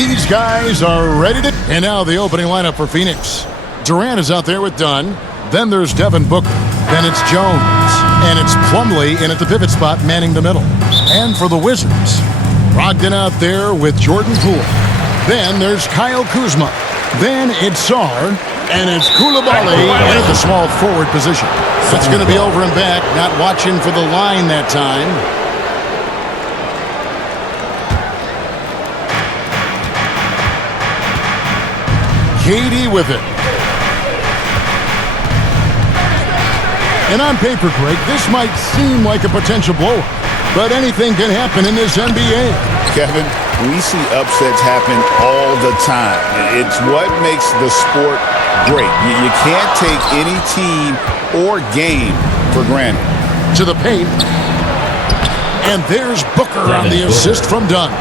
These guys are ready to... And now the opening lineup for Phoenix. Durant is out there with Dunn. Then there's Devin Booker. Then it's Jones. And it's Plumlee in at the pivot spot manning the middle. And for the Wizards, Brogdon out there with Jordan Poole. Then there's Kyle Kuzma. Then it's Sarr. And it's Koulibaly in at the small forward position. It's going to be over and back. Not watching for the line that time. KD with it. And on paper, Greg, this might seem like a potential blowout, but anything can happen in this NBA. Kevin, we see upsets happen all the time. It's what makes the sport great. You can't take any team or game for granted. To the paint. And there's Booker on the assist from Dunn.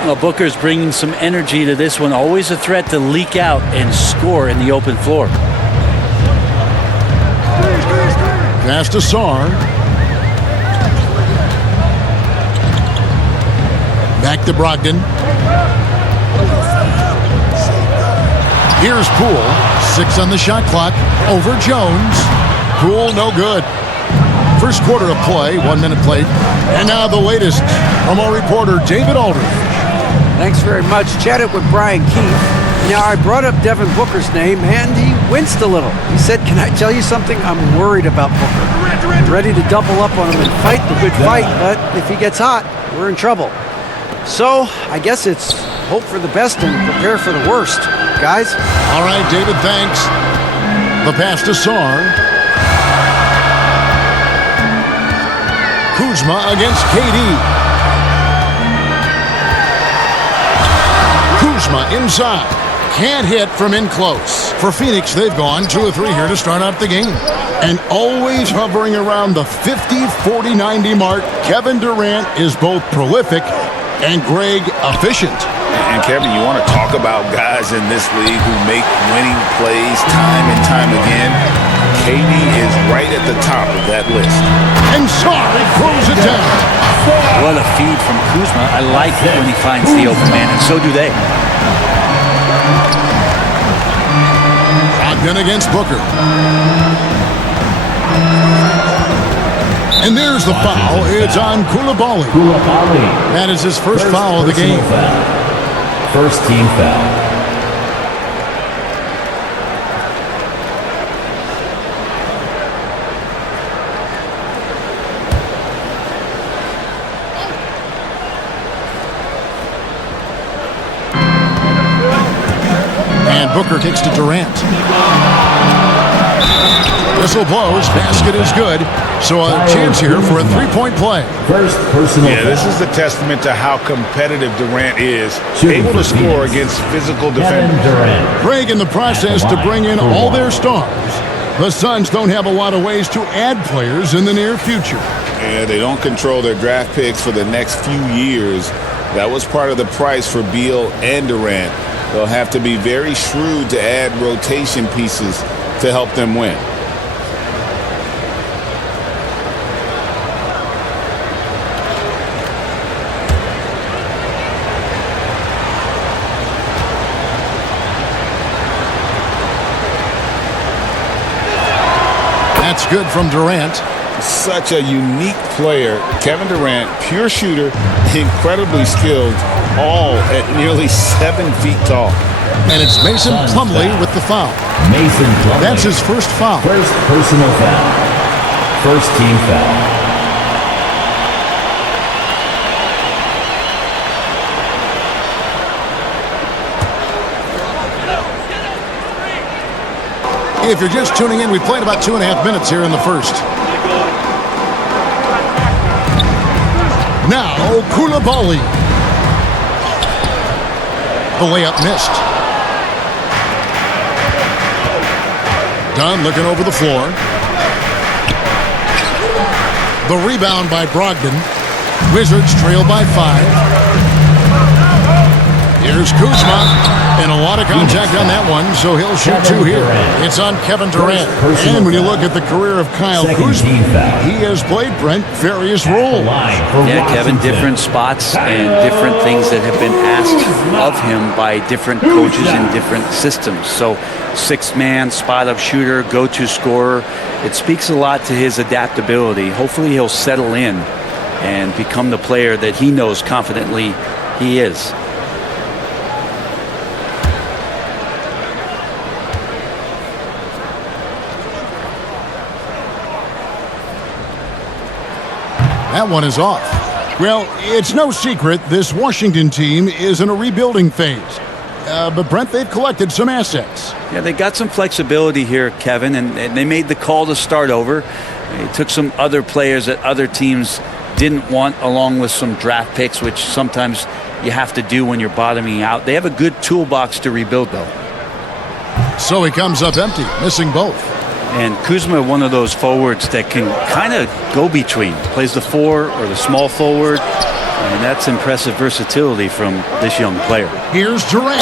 Well, Booker's bringing some energy to this one. Always a threat to leak out and score in the open floor. Pass to Sarr. Back to Brogdon. Here's Poole. 6 on the shot clock. Over Jones. Poole, no good. First quarter of play, 1 minute played. And now the latest from our reporter, David Aldridge. Thanks very much. Chatted with Brian Keefe. Now, I brought up Devin Booker's name, and he winced a little. He said, "Can I tell you something? I'm worried about Booker. I'm ready to double up on him and fight the good fight, but if he gets hot, we're in trouble." So, I guess it's hope for the best and prepare for the worst, guys. All right, David, thanks. The pass to Sarr. Kuzma against KD. Kuzma inside. Can't hit from in close. For Phoenix, they've gone 2 of 3 here to start out the game. And always hovering around the 50, 40, 90 mark, Kevin Durant is both prolific and, Greg, efficient. And Kevin, you want to talk about guys in this league who make winning plays time and time again? KD is right at the top of that list. And Sarr throws it down. What a feed from Kuzma. I like it when he finds the open man, and so do they. Brogdon against Booker. And there's the foul. It's on Koulibaly. That is his first foul of the game. First team foul. And Booker kicks to Durant. Whistle blows. Basket is good. So a chance here for a three-point play. First personal foul. This is a testament to how competitive Durant is. Able to score against physical defenders. Greg, in the process to bring in all their stars, the Suns don't have a lot of ways to add players in the near future. Yeah, they don't control their draft picks for the next few years. That was part of the price for Beal and Durant. They'll have to be very shrewd to add rotation pieces to help them win. That's good from Durant. Such a unique player. Kevin Durant, pure shooter, incredibly skilled, all at nearly 7 feet tall. And it's Mason Plumlee with the foul. Mason Plumlee. That's his first foul. First personal foul. First team foul. If you're just tuning in, we played about 2.5 minutes here in the first. Now, Koulibaly. The layup missed. Dunn looking over the floor. The rebound by Brogdon. Wizards trail by 5. Here's Here's Kuzma, and a lot of contact on that one, so he'll shoot two here. It's on Kevin Durant. And when you look at the career of Kyle Kuzma, he has played, Brent, various roles. Yeah, Kevin, different spots and different things that have been asked of him by different coaches in different systems. So, six-man, spot-up shooter, go-to scorer. It speaks a lot to his adaptability. Hopefully he'll settle in and become the player that he knows confidently he is. That one is off. Well, it's no secret this Washington team is in a rebuilding phase. But, Brent, they've collected some assets. Yeah, they got some flexibility here, Kevin, and they made the call to start over. They took some other players that other teams didn't want, along with some draft picks, which sometimes you have to do when you're bottoming out. They have a good toolbox to rebuild, though. So he comes up empty, missing both. And Kuzma, one of those forwards that can kind of go between. Plays the four or the small forward. And that's impressive versatility from this young player. Here's Durant.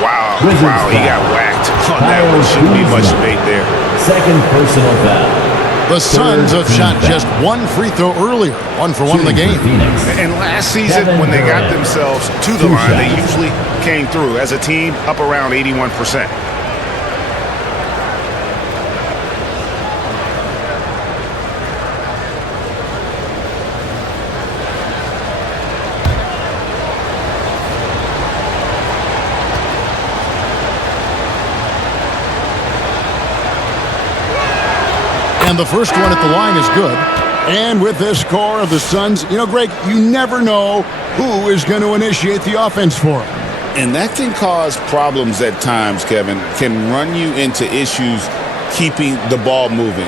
Wow, he got whacked on that one. Shouldn't be much debate there. Second personal foul. The Suns have shot just one free throw earlier, 1 for 1 in the game. And last season, when they got themselves to the line, they usually came through as a team up around 81%. And the first one at the line is good. And with this score of the Suns, Greg, you never know who is going to initiate the offense for them. And that can cause problems at times, Kevin. Can run you into issues keeping the ball moving.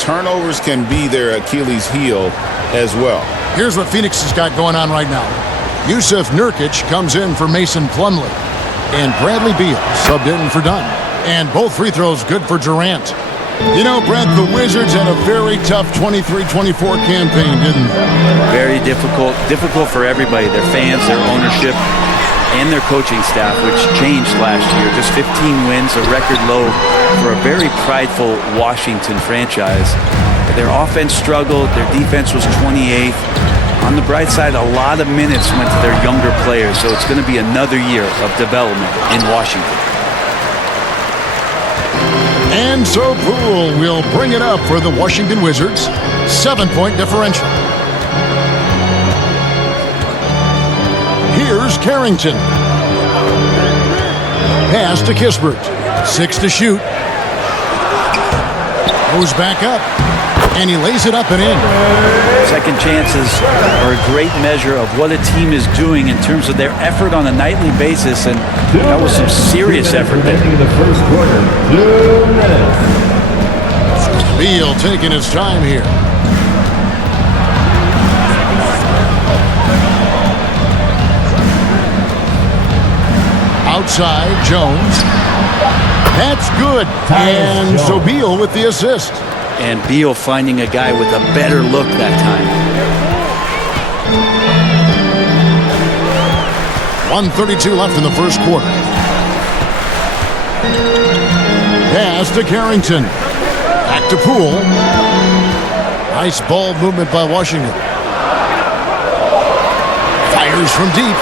Turnovers can be their Achilles heel as well. Here's what Phoenix has got going on right now. Yusuf Nurkic comes in for Mason Plumlee. And Bradley Beal subbed in for Dunn. And both free throws good for Durant. Brent, the Wizards had a very tough 23-24 campaign, didn't they? Very difficult for everybody, their fans, their ownership, and their coaching staff, which changed last year. Just 15 wins, a record low for a very prideful Washington franchise. Their offense struggled, their defense was 28th. On the bright side, a lot of minutes went to their younger players, so it's going to be another year of development in Washington. And so Poole will bring it up for the Washington Wizards. 7-point differential. Here's Carrington. Pass to Kispert. 6 to shoot. Goes back up. And he lays it up and in. Second chances are a great measure of what a team is doing in terms of their effort on a nightly basis, and that was some serious effort there. The first quarter, 2 minutes. Beal taking his time here. Outside, Jones. That's good. And so Beal with the assist. And Beal finding a guy with a better look that time. 1:32 left in the first quarter. Pass to Carrington. Back to Poole. Nice ball movement by Washington. Fires from deep.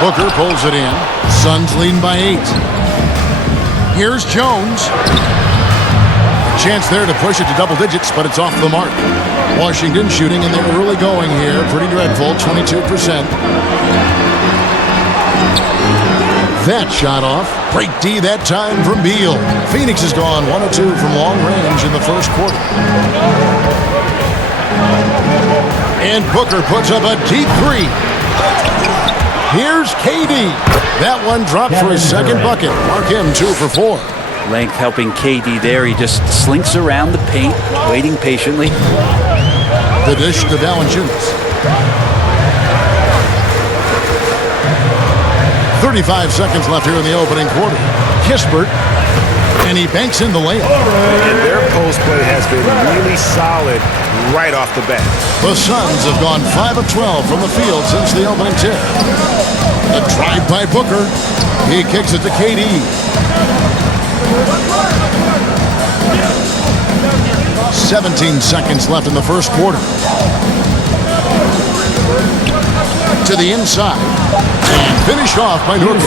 Booker pulls it in. Suns leading by 8. Here's Jones. Chance there to push it to double digits, but it's off the mark. Washington shooting in the early going here. Pretty dreadful, 22%. That shot off. Great D that time from Beal. Phoenix has gone 1 of 2 from long range in the first quarter. And Booker puts up a deep 3. Here's KD. That one dropped for his second bucket. Mark him 2 for 4. Length helping KD there. He just slinks around the paint, waiting patiently. The dish to Valanciunas. 35 seconds left here in the opening quarter. Kispert. And he banks in the layup. And their post play has been really solid right off the bat. The Suns have gone 5 of 12 from the field since the opening tip. A drive by Booker. He kicks it to KD. 17 seconds left in the first quarter. To the inside. And finished off by Nurkic.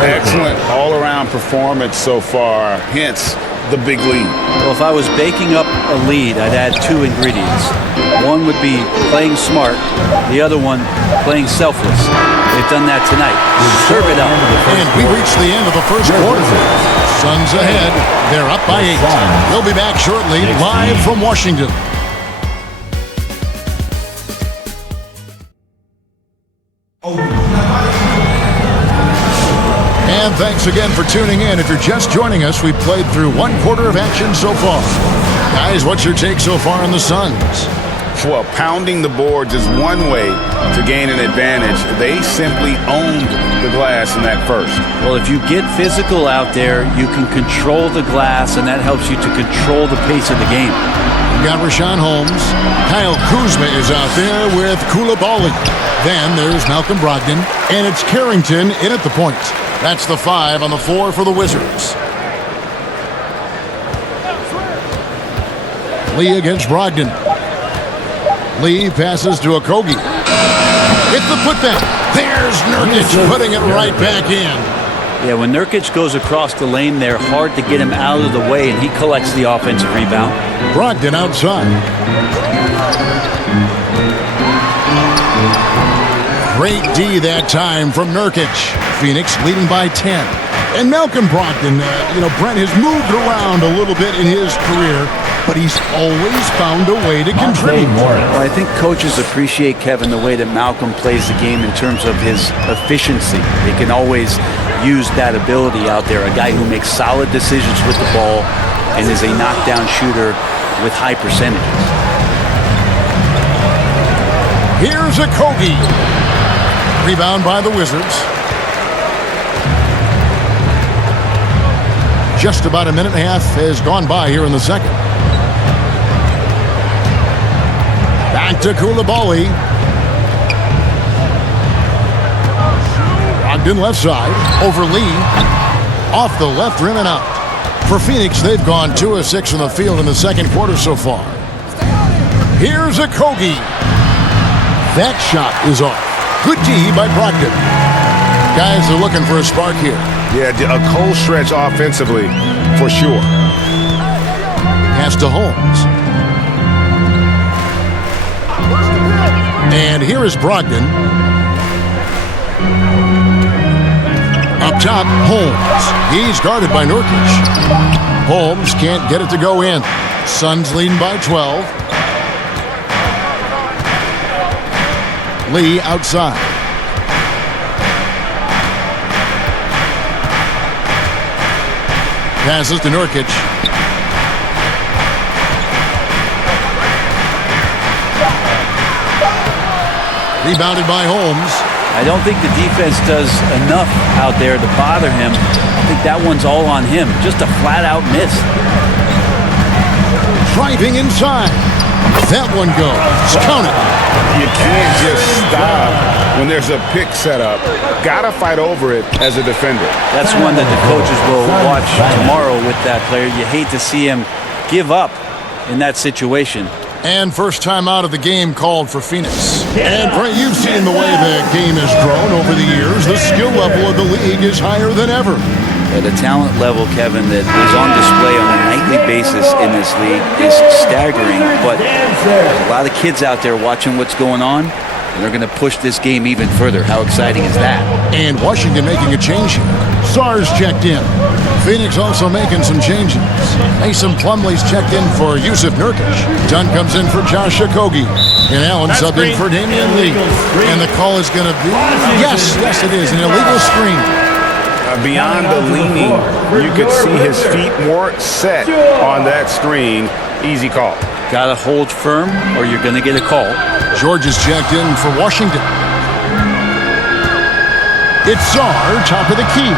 Excellent all-around performance so far, hence the big lead. Well, if I was baking up a lead, I'd add 2 ingredients. One would be playing smart. The other one, playing selfless. They've done that tonight. Serve it up. And we reached the end of the first quarter. Suns ahead. They're up by 8. We'll be back shortly, live from Washington. And thanks again for tuning in. If you're just joining us, we've played through 1 quarter of action so far. Guys, what's your take so far on the Suns? Well, pounding the boards is one way to gain an advantage. They simply owned the glass in that first. Well, if you get physical out there, you can control the glass, and that helps you to control the pace of the game. We've got Rashawn Holmes. Kyle Kuzma is out there with Coulibaly. Then there's Malcolm Brogdon, and it's Carrington in at the point. That's the 5 on the 4 for the Wizards. Lee against Brogdon. Lee passes to Okogie. It's the putback. There's Nurkic putting it right back in. Yeah, when Nurkic goes across the lane, they're hard to get him out of the way, and he collects the offensive rebound. Brogdon outside. Great D that time from Nurkic. Phoenix leading by 10. And Malcolm Brogdon, Brent has moved around a little bit in his career, but he's always found a way to contribute. Well, I think coaches appreciate, Kevin, the way that Malcolm plays the game in terms of his efficiency. They can always use that ability out there. A guy who makes solid decisions with the ball and is a knockdown shooter with high percentages. Here's Okogie. Rebound by the Wizards. Just about a minute and a half has gone by here in the second. Back to Coulibaly. Brogdon left side. Over Lee. Off the left rim and out. For Phoenix, they've gone 2 of 6 from the field in the second quarter so far. Here's Okogie. That shot is off. Good D by Brogdon. Guys are looking for a spark here. Yeah, a cold stretch offensively, for sure. Pass to Holmes. And here is Brogdon. Up top, Holmes. He's guarded by Nurkic. Holmes can't get it to go in. Suns leading by 12. Lee outside. Passes to Nurkic. Rebounded by Holmes. I don't think the defense does enough out there to bother him. I think that one's all on him. Just a flat-out miss. Driving inside. That one goes. Count it. You can't just stop when there's a pick set up. Gotta fight over it as a defender. That's one that the coaches will watch tomorrow with that player. You hate to see him give up in that situation. And first time out of the game called for Phoenix. And Brent, you've seen the way the game has grown over the years. The skill level of the league is higher than ever. Yeah, the talent level, Kevin, that is on display on a nightly basis in this league is staggering. But there's a lot of kids out there watching what's going on, and they're going to push this game even further. How exciting is that? And Washington making a change here. SARS checked in. Phoenix also making some changes. Mason Plumlee's checked in for Yusuf Nurkic. Dunn comes in for Josh Okogie. And Allen subbed in for Damian Lee. And the call is going to be, yes, it is, an illegal screen. Beyond the leaning, you could see his feet more set on that screen. Easy call. Got to hold firm or you're going to get a call. George is checked in for Washington. It's Sarr, top of the key.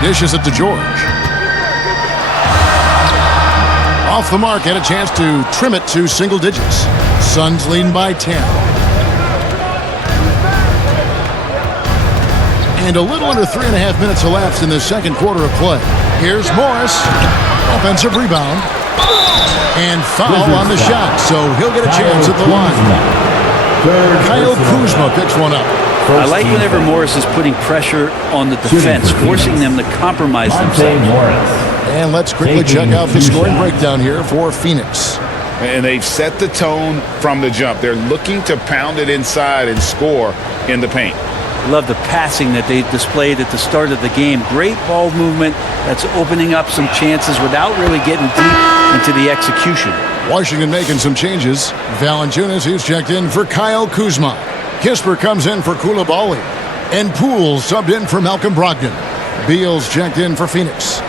dishes it to George. Off the mark, had a chance to trim it to single digits. Suns leading by 10. And a little under 3.5 minutes elapsed in the second quarter of play. Here's Morris. Offensive rebound. And foul on the shot, so he'll get a chance at the line. Kyle Kuzma picks one up. I like whenever Morris is putting pressure on the defense, forcing them to compromise themselves. And let's quickly check out the scoring breakdown here for Phoenix. And they've set the tone from the jump. They're looking to pound it inside and score in the paint. Love the passing that they displayed at the start of the game. Great ball movement that's opening up some chances without really getting deep into the execution. Washington making some changes. Valanciunas, he's checked in for Kyle Kuzma. Kisper comes in for Coulibaly. And Poole subbed in for Malcolm Brogdon. Beal's checked in for Phoenix.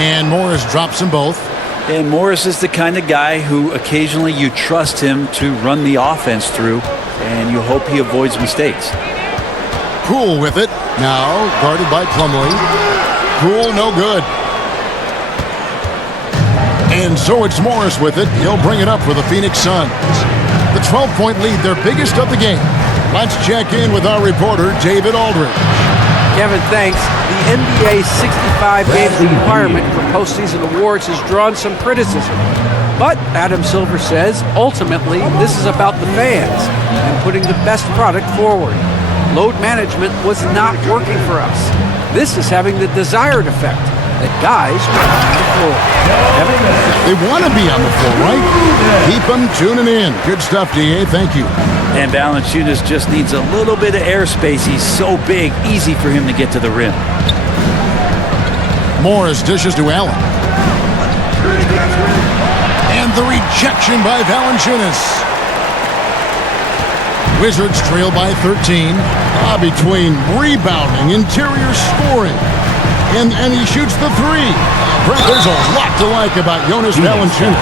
And Morris drops them both. And Morris is the kind of guy who occasionally you trust him to run the offense through, and you hope he avoids mistakes. Poole with it. Now guarded by Plumlee. Poole no good. And so it's Morris with it. He'll bring it up for the Phoenix Suns. The 12-point lead, their biggest of the game. Let's check in with our reporter, David Aldridge. Kevin, thanks. The NBA 65 games requirement for postseason awards has drawn some criticism. But Adam Silver says, ultimately, this is about the fans and putting the best product forward. Load management was not working for us. This is having the desired effect that guys are on the floor. Kevin? They want to be on the floor, right? Keep them tuning in. Good stuff, DA. Thank you. And Valanciunas just needs a little bit of airspace. He's so big, easy for him to get to the rim. Morris dishes to Allen. And the rejection by Valanciunas. Wizards trail by 13. Between rebounding, interior scoring, and he shoots the three. Brett, there's a lot to like about Jonas Valanciunas.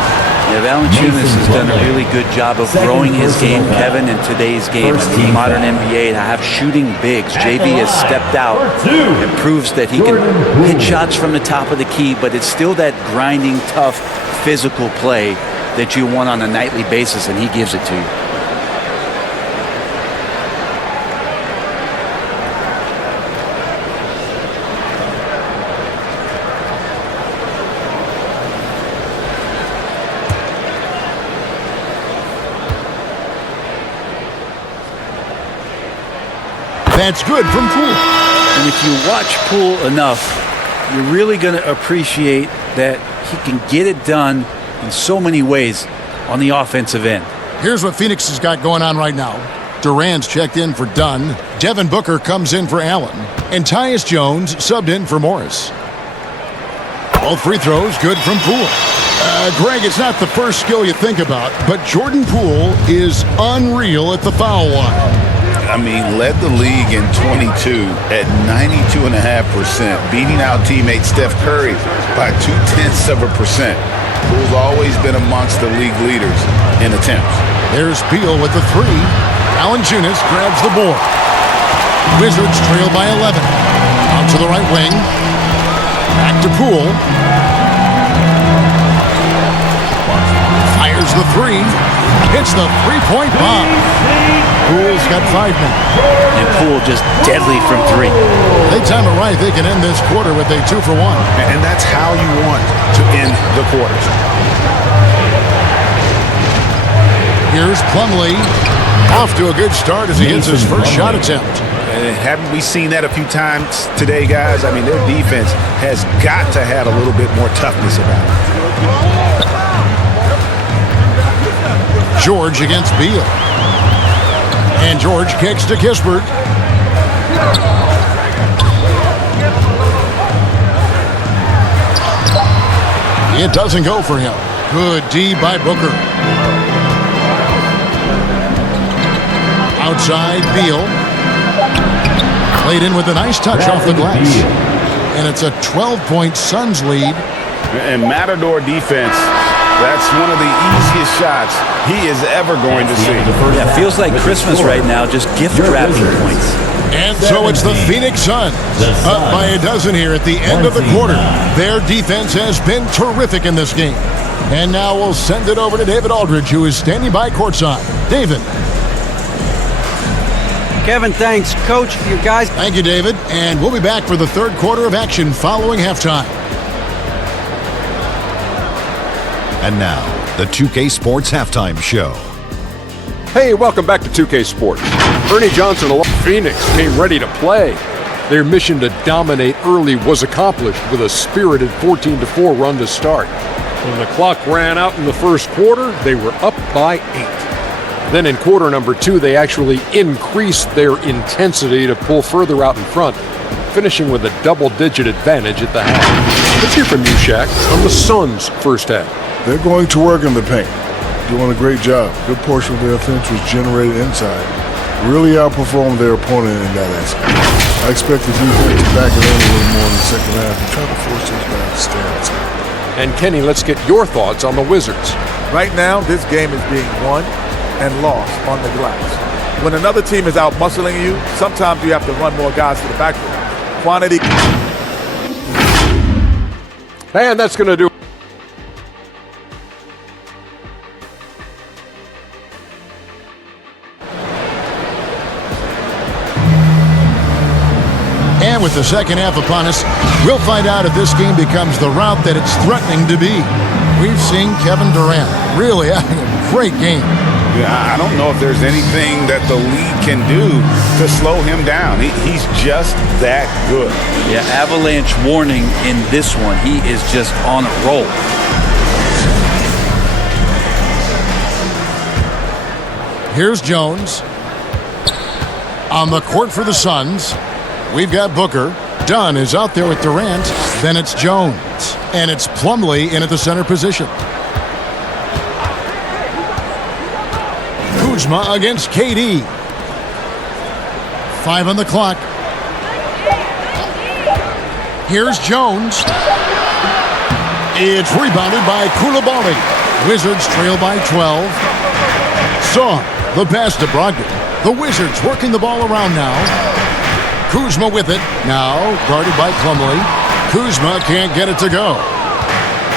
Yeah, Valanciunas has done a really good job of growing his game, Kevin, in today's game. In the modern NBA, to have shooting bigs. JV has stepped out and proves that he can hit shots from the top of the key, but it's still that grinding, tough, physical play that you want on a nightly basis, and he gives it to you. That's good from Poole. And if you watch Poole enough, you're really going to appreciate that he can get it done in so many ways on the offensive end. Here's what Phoenix has got going on right now. Durant's checked in for Dunn. Devin Booker comes in for Allen. And Tyus Jones subbed in for Morris. Both free throws good from Poole. Greg, it's not the first skill you think about, but Jordan Poole is unreal at the foul line. I mean, led the league in 22 at 92.5%, beating out teammate Steph Curry by 0.2%. Poole's always been amongst the league leaders in attempts. There's Beal with the three. Valanciunas grabs the board. Wizards trail by 11. Out to the right wing. Back to Poole. Fires the three. Hits the three-point bomb. Poole's got 5 minutes. And Poole just deadly from three. They time it right. They can end this quarter with a 2 for 1. And that's how you want to end the quarters. Here's Plumlee. Off to a good start as he hits his first shot attempt. And haven't we seen that a few times today, guys? I mean, their defense has got to have a little bit more toughness about it. George against Beal. And George kicks to Kispert. It doesn't go for him. Good D by Booker. Outside, Beal. Played in with a nice touch off the glass. And it's a 12-point Suns lead. And Matador defense That's one of the easiest shots he is ever going to see. Yeah, feels like Christmas right now, just gift wrapping points. And so it's the Phoenix Suns up by a dozen here at the end of the quarter. Their defense has been terrific in this game. And now we'll send it over to David Aldridge, who is standing by courtside. David. Kevin, thanks. Coach, you guys. Thank you, David. And we'll be back for the third quarter of action following halftime. And now, the 2K Sports Halftime Show. Hey, welcome back to 2K Sports. Ernie Johnson along Phoenix came ready to play. Their mission to dominate early was accomplished with a spirited 14-4 run to start. When the clock ran out in the first quarter, they were up by 8. Then in quarter number 2, they actually increased their intensity to pull further out in front, finishing with a double-digit advantage at the half. Let's hear from you, Shaq, on the Suns' first half. They're going to work in the paint. Doing a great job. Good portion of their offense was generated inside. Really outperformed their opponent in that aspect. I expect the defense to back it in a little more in the second half and try to force those guys to stay outside. And Kenny, let's get your thoughts on the Wizards. Right now, this game is being won and lost on the glass. When another team is out muscling you, sometimes you have to run more guys to the backboard. Quantity. And that's going to do it. And with the second half upon us, we'll find out if this game becomes the route that it's threatening to be. We've seen Kevin Durant really having a great game. Yeah, I don't know if there's anything that the league can do to slow him down. He's just that good. Yeah, avalanche warning in this one. He is just on a roll. Here's Jones. On the court for the Suns, we've got Booker. Dunn is out there with Durant. Then it's Jones. And it's Plumlee in at the center position. Kuzma against KD. 5 on the clock. Here's Jones. It's rebounded by Koulibaly. Wizards trail by 12. Song, the pass to Brogdon. The Wizards working the ball around now. Kuzma with it. Now guarded by Plumlee. Kuzma can't get it to go.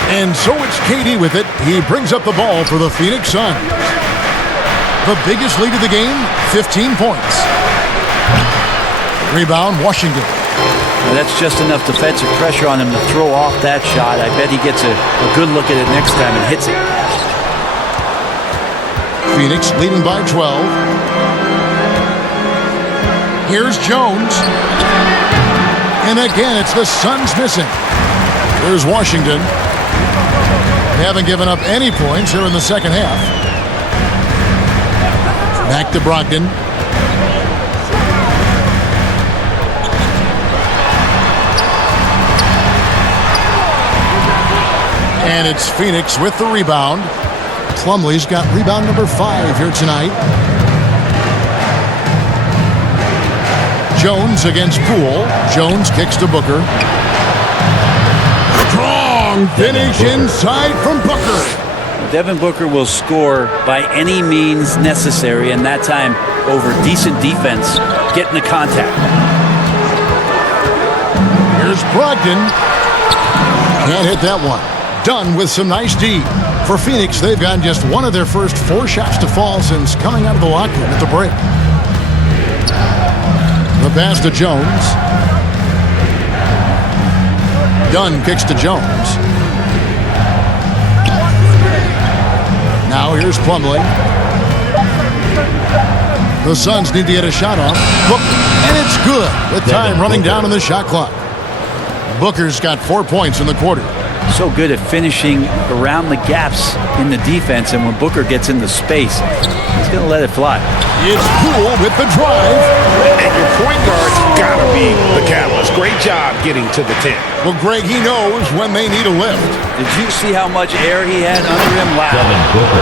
And so it's KD with it. He brings up the ball for the Phoenix Suns. The biggest lead of the game, 15 points. Rebound, Washington. Now that's just enough defensive pressure on him to throw off that shot. I bet he gets a good look at it next time and hits it. Phoenix leading by 12. Here's Jones. And again, it's the Suns missing. There's Washington. They haven't given up any points here in the second half. Back to Brogdon. And it's Phoenix with the rebound. Plumlee's got rebound number 5 here tonight. Jones against Poole. Jones kicks to Booker. Strong finish inside from Booker. Devin Booker will score by any means necessary, and that time over decent defense, getting the contact. Here's Brogdon. Can't hit that one. Dunn with some nice D. For Phoenix, they've gotten just one of their first 4 shots to fall since coming out of the locker room at the break. The pass to Jones. Dunn kicks to Jones. Now here's Plumlee. The Suns need to get a shot off. Booker, and it's good. With time running down on the shot clock. Booker's got 4 points in the quarter. So good at finishing around the gaps in the defense, and when Booker gets into space, he's going to let it fly. It's Poole with the drive. And your point guard's got to be the catalyst. Great job getting to the 10. Well, Greg, he knows when they need a lift. Did you see how much air he had under him? Wow.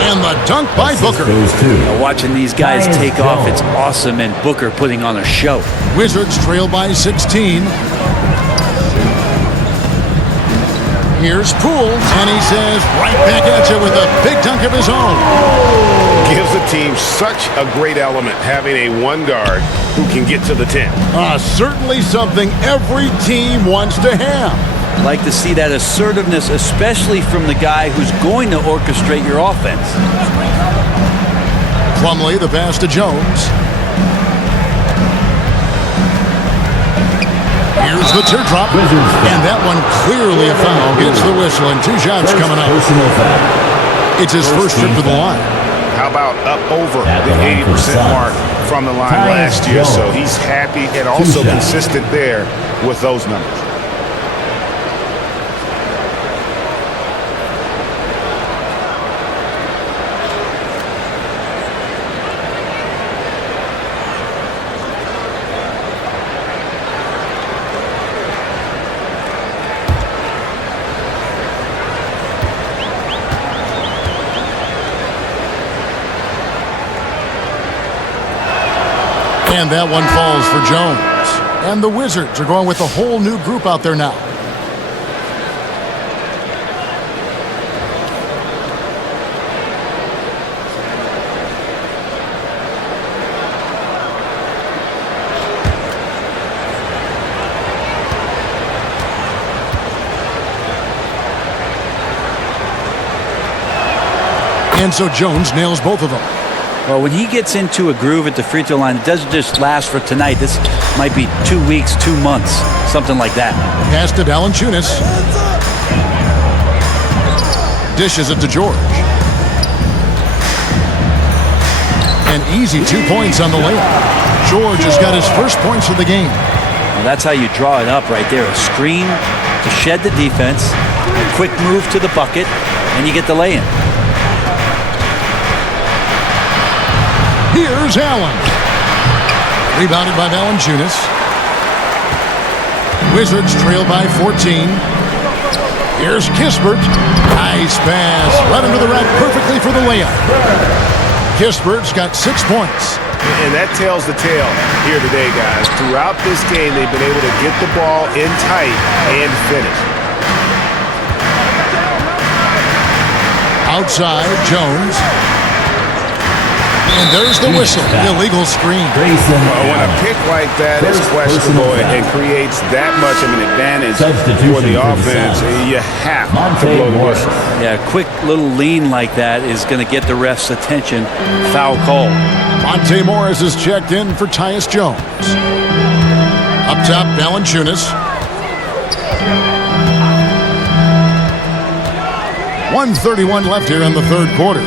And the dunk by Booker. Now, watching these guys take off, it's awesome, and Booker putting on a show. Wizards trail by 16. Here's Poole, and he says right back at you with a big dunk of his own. Gives the team such a great element having a one guard who can get to the 10. Certainly something every team wants to have. Like to see that assertiveness, especially from the guy who's going to orchestrate your offense. Plumlee, the pass to Jones. Here's the teardrop, and that one clearly a foul. Gets the whistle, and 2 shots coming up. It's his first trip to the line. How about up over the 80% mark from the line last year? So he's happy and also consistent there with those numbers. And that one falls for Jones. And the Wizards are going with a whole new group out there now. And so Jones nails both of them. Well, when he gets into a groove at the free throw line, it doesn't just last for tonight. This might be 2 weeks, 2 months, something like that. Pass to Valanciunas. Dishes it to George. An easy 2 points on the layup. George has got his first points of the game. Well, that's how you draw it up right there. A screen to shed the defense, a quick move to the bucket, and you get the lay-in. Here's Allen. Rebounded by Valanciunas. Wizards trail by 14. Here's Kispert. Nice pass. Right under the rack perfectly for the layup. Kispert's got 6 points. And that tells the tale here today, guys. Throughout this game, they've been able to get the ball in tight and finish. Outside, Jones. And there's the whistle. Illegal screen. Well, when a pick like that is questionable and creates that much of an advantage for the offense, you have to blow the whistle. Yeah, a quick little lean like that is going to get the ref's attention. Foul call. Monte Morris is checked in for Tyus Jones. Up top, Valanciunas. 1:31 left here in the third quarter.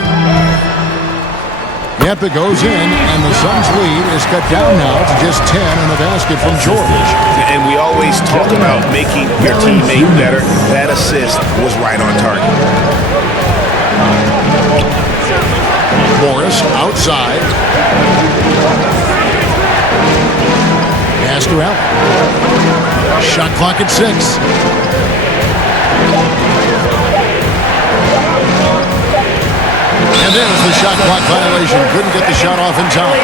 Yep, it goes in, and the Suns' lead is cut down now to just 10 and a basket from George. And we always talk about making your teammate better. That assist was right on target. Morris outside. Pass to Allen. Shot clock at 6. And there's the shot clock violation. Couldn't get the shot off in time.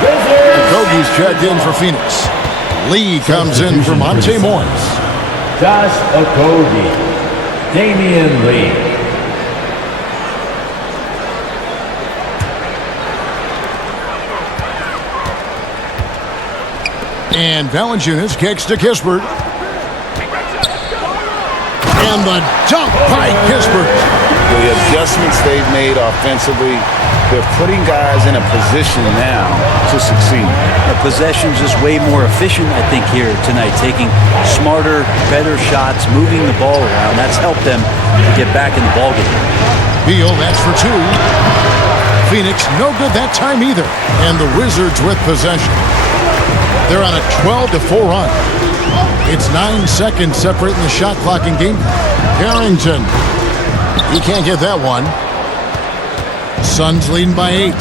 Okogie's checked in for Phoenix. Lee comes in for Monte Morris. Josh Okogie. Damian Lee. And Valanciunas kicks to Kispert. And the dunk by Kispert. The adjustments they've made offensively, they're putting guys in a position now to succeed. The possession's just way more efficient, I think, here tonight. Taking smarter, better shots, moving the ball around. That's helped them to get back in the ballgame. Beal, that's for 2. Phoenix, no good that time either. And the Wizards with possession. They're on a 12-4 run. It's 9 seconds separating the shot clock and game. Harrington. He can't get that one. Suns leading by 8.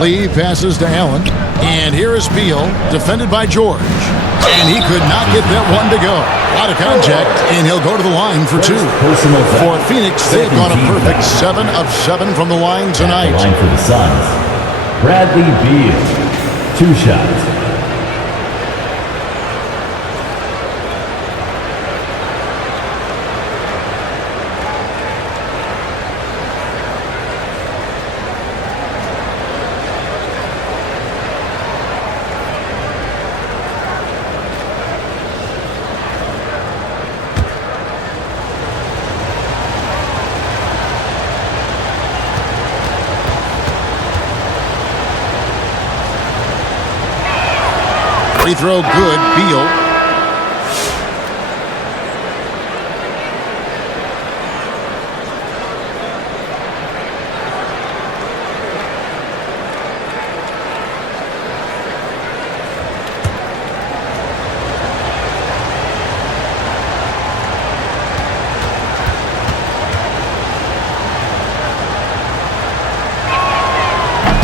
Lee passes to Allen. And here is Beal, defended by George. And he could not get that one to go. Out of contact, and he'll go to the line for 2. For Phoenix, they've gone a perfect 7 of 7 from the line tonight. Line for the Suns. Bradley Beal. 2 shots. free throw good. Beal.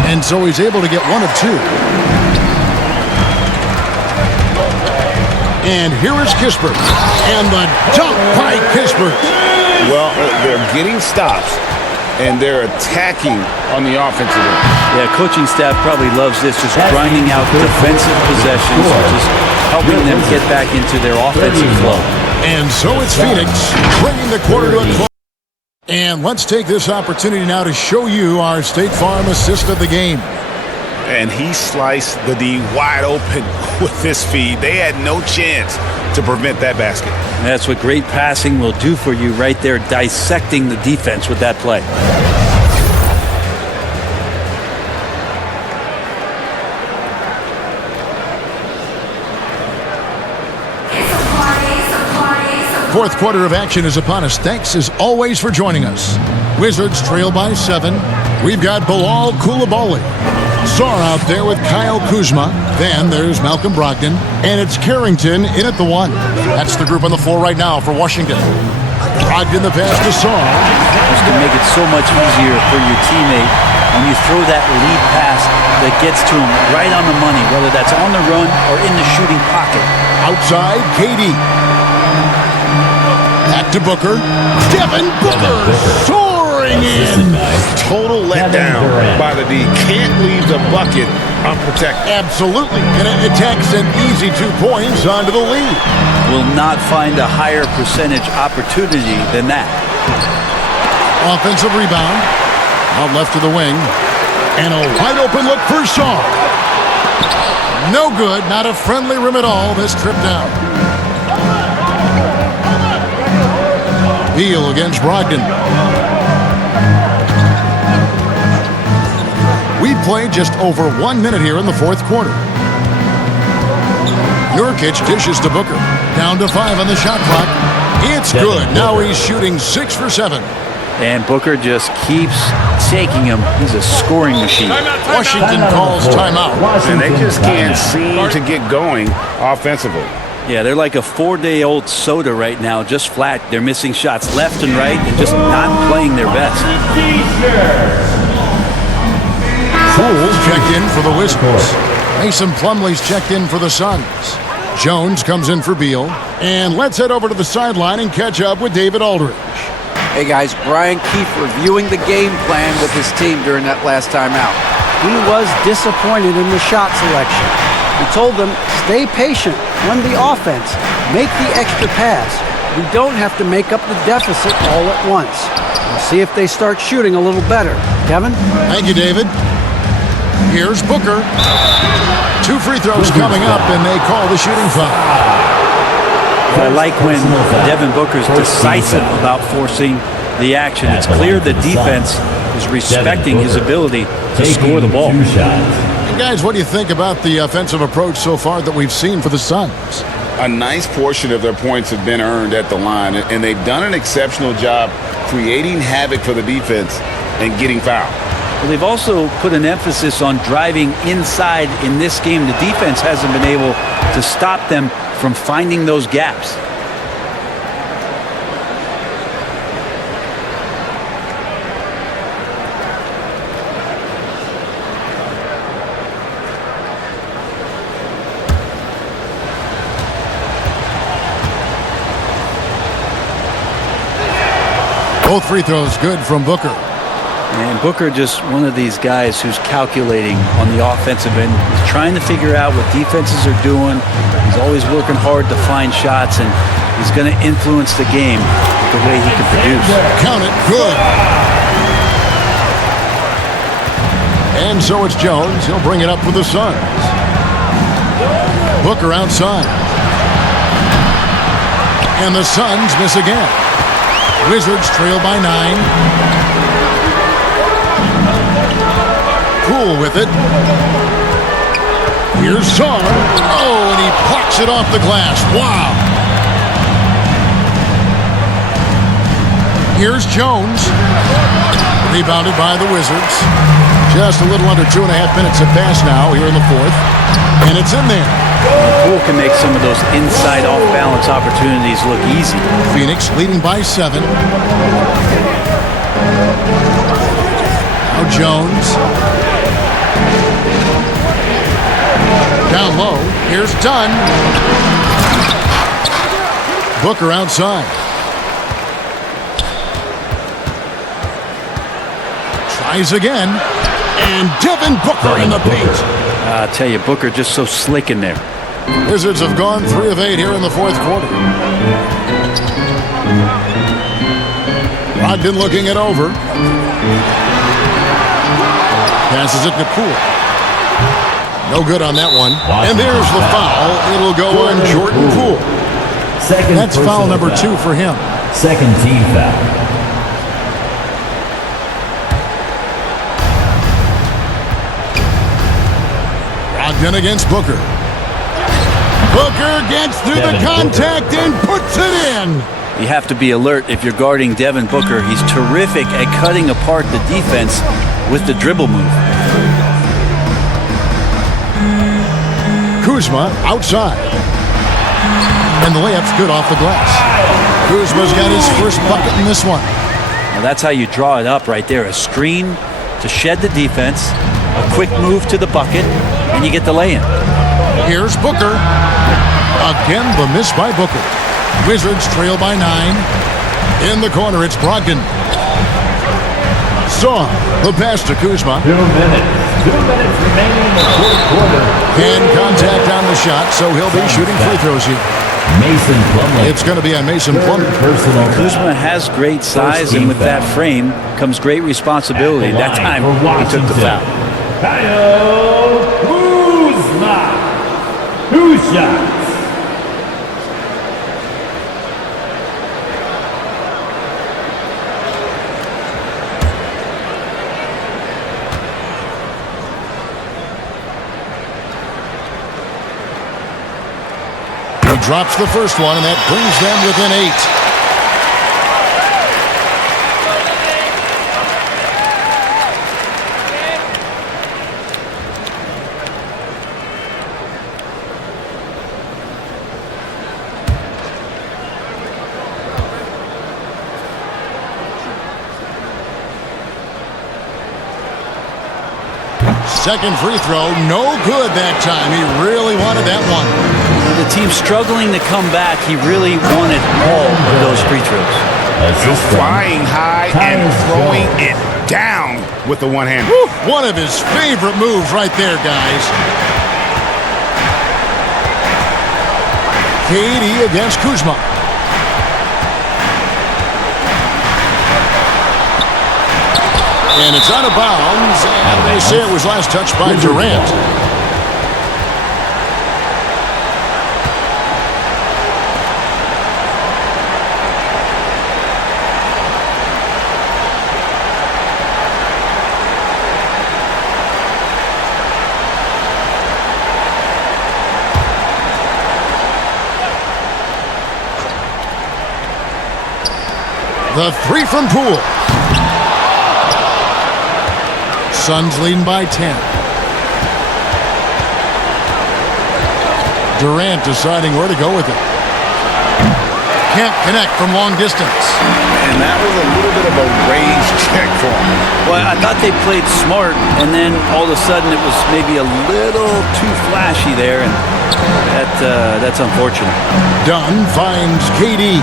And so he's able to get one of two. And here is Kispert. And the dunk by Kispert. Well, they're getting stops, and they're attacking on the offensive end. Yeah, coaching staff probably loves this, just grinding out defensive possessions, just helping them get back into their offensive flow. And so it's Phoenix bringing the quarter to a close. And let's take this opportunity now to show you our State Farm assist of the game. And he sliced the D wide open with his feed. They had no chance to prevent that basket. That's what great passing will do for you right there, dissecting the defense with that play. Fourth quarter of action is upon us. Thanks as always for joining us. Wizards trail by 7. We've got Bilal Coulibaly. Sarr out there with Kyle Kuzma. Then there's Malcolm Brogdon. And it's Carrington in at the 1. That's the group on the floor right now for Washington. Brogdon the pass to Sarr. This can make it so much easier for your teammate when you throw that lead pass that gets to him right on the money, whether that's on the run or in the shooting pocket. Outside, KD. Back to Booker. Devin Booker soaring in. Total letdown by the D. Can't leave the bucket unprotected. Absolutely. And it attacks an easy 2 points onto the lead. Will not find a higher percentage opportunity than that. Offensive rebound. Out left to the wing. And a wide open look for Sarr. No good. Not a friendly rim at all this trip down. Beal against Brogdon. We've played just over 1 minute here in the fourth quarter. Nurkic dishes to Booker. Down to 5 on the shot clock. It's good. Now he's shooting 6 for 7. And Booker just keeps taking him. He's a scoring machine. Washington calls timeout. And they just can't seem to get going offensively. Yeah, they're like a 4-day-old soda right now, just flat. They're missing shots left and right and just not playing their best. Poole's checked in for the Wizards. Mason Plumlee's checked in for the Suns. Jones comes in for Beal. And let's head over to the sideline and catch up with David Aldridge. Hey guys, Brian Keefe reviewing the game plan with his team during that last timeout. He was disappointed in the shot selection. He told them, stay patient, run the offense, make the extra pass. We don't have to make up the deficit all at once. We'll see if they start shooting a little better. Kevin? Thank you, David. Here's Booker. 2 free throws coming up, and they call the shooting foul. I like when Devin Booker's decisive about forcing the action. It's clear the defense is respecting his ability to score the ball. And guys, what do you think about the offensive approach so far that we've seen for the Suns? A nice portion of their points have been earned at the line, and they've done an exceptional job creating havoc for the defense and getting fouled. Well, they've also put an emphasis on driving inside in this game. The defense hasn't been able to stop them from finding those gaps. Both free throws good from Booker. And Booker just one of these guys who's calculating on the offensive end. He's trying to figure out what defenses are doing. He's always working hard to find shots, and he's going to influence the game the way he can produce. Count it, good. And so it's Jones. He'll bring it up for the Suns. Booker outside. And the Suns miss again. Wizards trail by 9. Cool with it. Here's Sarr. Oh, And he plucks it off the glass. Wow. Here's Jones. Rebounded by the Wizards. Just a little under 2.5 minutes have passed now here in the fourth. And it's in there. Poole can make some of those inside off-balance opportunities look easy. Phoenix leading by 7. Now Jones. Down low. Here's Dunn. Booker outside. Tries again. And Devin Booker in the paint. I tell you, Booker just so slick in there. Wizards have gone 3 of 8 here in the fourth quarter. Brogdon looking it over. Passes it to Poole. No good on that one. And there's the foul. It'll go on Jordan Poole. That's foul number 2 for him. Second team foul. Brogdon against Booker. Booker gets through the contact and puts it in. You have to be alert if you're guarding Devin Booker. He's terrific at cutting apart the defense with the dribble move. Kuzma outside. And the layup's good off the glass. Kuzma's got his first bucket in this one. Now that's how you draw it up right there. A screen to shed the defense, a quick move to the bucket, and you get the lay-in. Here's Booker. Again, the miss by Booker. Wizards trail by 9. In the corner, it's Brogdon. Saw the pass to Kuzma. 2 minutes. 2 minutes remaining in the fourth quarter. And contact on the shot, so he'll be shooting free throws here. Mason Plumlee. It's going to be on Mason Plumlee. Kuzma has great size, and with that frame comes great responsibility. That time, he took the foul. Kyle Kuzma. 2 shots. He drops the first one, and that brings them within 8. Second free throw, no good that time. He really wanted that one. The team struggling to come back. He really wanted all of those free throws. Flying high and throwing it down with the one hand. One of his favorite moves right there, guys. KD against Kuzma. And it's out of bounds, and they say it was last touched by Durant. The 3 from Poole. Suns leading by 10. Durant deciding where to go with it. Can't connect from long distance. And that was a little bit of a range check for him. Well, I thought they played smart, and then all of a sudden it was maybe a little too flashy there, and that's unfortunate. Dunn finds KD.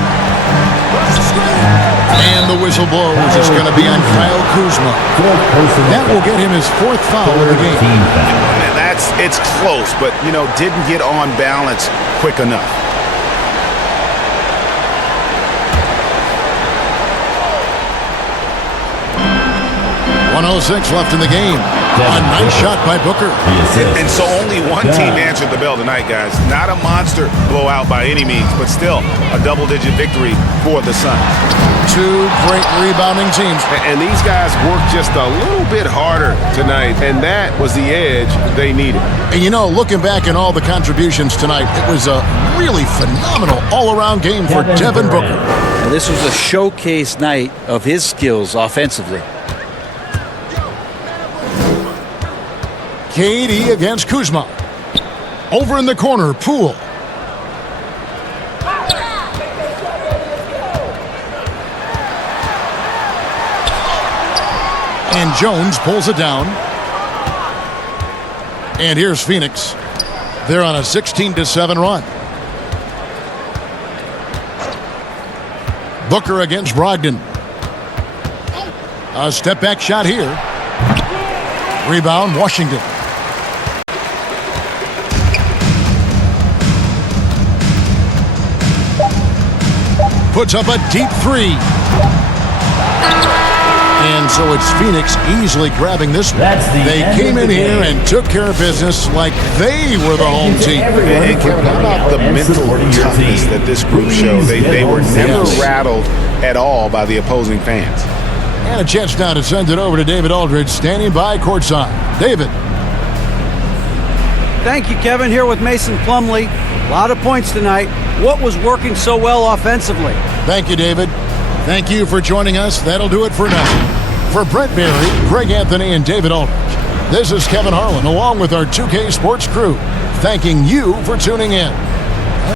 And the whistle blows. It's going to be on Kyle Kuzma. That will get him his 4th foul of the game. And it's close, but, didn't get on balance quick enough. 1:06 left in the game. A nice shot by Booker. And so only one team answered the bell tonight, guys. Not a monster blowout by any means, but still a double-digit victory for the Suns. Two great rebounding teams. And these guys worked just a little bit harder tonight, and that was the edge they needed. And you know, looking back at all the contributions tonight, it was a really phenomenal all-around game for Devin Booker. Now, this was a showcase night of his skills offensively. KD against Kuzma. Over in the corner, Poole. And Jones pulls it down. And here's Phoenix. They're on a 16-7 run. Booker against Brogdon. A step-back shot here. Rebound, Washington. Puts up a deep three. And so it's Phoenix easily grabbing this one. They came in here and took care of business like they were the home team. And Kevin, how about the mental toughness that this group showed? They were never rattled at all by the opposing fans. And a chance now to send it over to David Aldridge, standing by courtside. David. Thank you, Kevin. Here with Mason Plumlee. A lot of points tonight. What was working so well offensively? Thank you, David. Thank you for joining us. That'll do it for now. For Brent Berry, Greg Anthony, and David Aldridge, this is Kevin Harlan along with our 2K Sports crew, thanking you for tuning in.